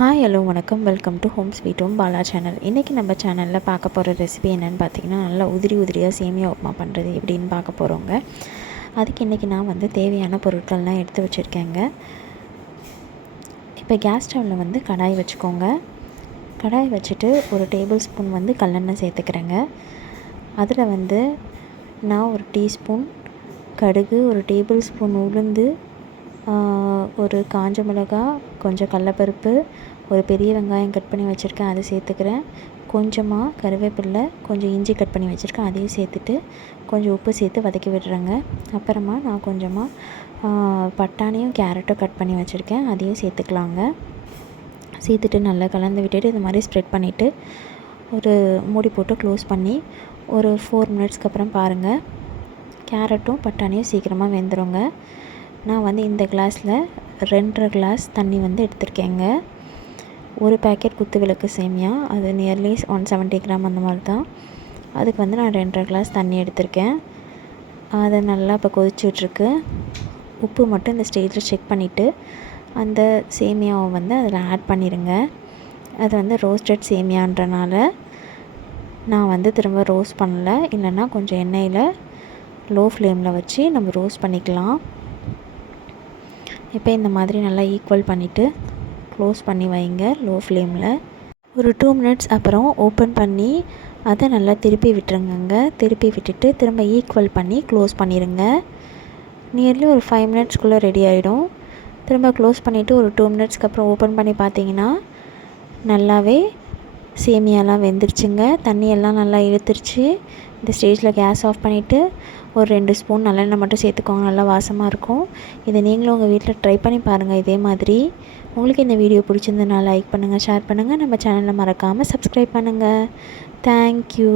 Hi hello வணக்கம். Welcome to home sweet home Bala channel. இன்றைக்கி நம்ம சேனலில் பார்க்க போகிற ரெசிபி என்னென்னு பார்த்தீங்கன்னா, நல்லா உதிரியாக சேமியா உப்புமா பண்ணுறது எப்படின்னு பார்க்க போகிறோங்க. அதுக்கு இன்றைக்கி நான் தேவையான பொருட்கள்லாம் எடுத்து வச்சுருக்கேங்க. இப்போ கேஸ் ஸ்டவ்வில் கடாய் வச்சுக்கோங்க. கடாய் வச்சுட்டு ஒரு டேபிள் ஸ்பூன் கல்லெண்ணெய் சேர்த்துக்கிறேங்க. அதில் நான் ஒரு டீஸ்பூன் கடுகு, ஒரு டேபிள் ஸ்பூன் உளுந்து, ஒரு காஞ்ச மிளகா, கொஞ்சம் கடலப்பருப்பு, ஒரு பெரிய வெங்காயம் கட் பண்ணி வச்சுருக்கேன், அதை சேர்த்துக்கிறேன். கொஞ்சமாக கருவேப்பிலை, கொஞ்சம் இஞ்சி கட் பண்ணி வச்சுருக்கேன், அதையும் சேர்த்துட்டு கொஞ்சம் உப்பு சேர்த்து வதக்கி விடுறேங்க. அப்புறமா நான் கொஞ்சமாக பட்டாணியும் கேரட்டும் கட் பண்ணி வச்சுருக்கேன், அதையும் சேர்த்துக்கலாங்க. சேர்த்துட்டு நல்லா கலந்து விட்டுட்டு இது மாதிரி ஸ்ப்ரெட் பண்ணிவிட்டு ஒரு மூடி போட்டு க்ளோஸ் பண்ணி ஒரு 4 மினிட்ஸ்க்கு அப்புறம் பாருங்கள், கேரட்டும் பட்டாணியும் சீக்கிரமாக வெந்துடுங்க. நான் இந்த கிளாஸில் 2.5 கிளாஸ் தண்ணி எடுத்திருக்கேங்க. ஒரு பேக்கெட் குத்து விளக்கு சேமியா, அது நியர்லி 170 கிராம் அந்த மாதிரி தான். அதுக்கு நான் 2.5 கிளாஸ் தண்ணி எடுத்திருக்கேன். அதை நல்லா இப்போ கொதிச்சுட்ருக்கு. உப்பு மட்டும் இந்த ஸ்டேஜில் செக் பண்ணிவிட்டு அந்த சேமியாவை அதில் ஆட் பண்ணிடுங்க. அது ரோஸ்டட் சேமியான்றனால நான் திரும்ப ரோஸ்ட் பண்ணல, இல்லைன்னா கொஞ்சம் எண்ணெயில் லோ ஃப்ளேமில் வச்சு நம்ம ரோஸ்ட் பண்ணிக்கலாம். இப்போ இந்த மாதிரி நல்லா ஈக்குவல் பண்ணிவிட்டு க்ளோஸ் பண்ணி வைங்க லோ ஃப்ளேமில். ஒரு 2 மினிட்ஸ் அப்புறம் ஓப்பன் பண்ணி அதை நல்லா திருப்பி விட்டுருங்க. திருப்பி விட்டுட்டு திரும்ப ஈக்குவல் பண்ணி க்ளோஸ் பண்ணிடுங்க. நியர்லி ஒரு 5 மினிட்ஸ்க்குள்ளே ரெடி ஆகிடும். திரும்ப க்ளோஸ் பண்ணிவிட்டு ஒரு 2 மினிட்ஸ்க்கு அப்புறம் ஓப்பன் பண்ணி பார்த்தீங்கன்னா நல்லாவே சேமியாலாம் வெந்துருச்சுங்க. தண்ணியெல்லாம் நல்லா இழுத்துருச்சு. இந்த ஸ்டேஜில் கேஸ் ஆஃப் பண்ணிவிட்டு ஒரு 2 ஸ்பூன் நல்லெண்ணெய் மட்டும் சேர்த்துக்கோங்க, நல்லா வாசமாக இருக்கும். இதை நீங்களும் உங்கள் வீட்டில் ட்ரை பண்ணி பாருங்கள் இதே மாதிரி. உங்களுக்கு இந்த வீடியோ பிடிச்சிருந்ததுனால லைக் பண்ணுங்கள், ஷேர் பண்ணுங்கள். நம்ம சேனலை மறக்காமல் சப்ஸ்கிரைப் பண்ணுங்கள். தேங்க்யூ.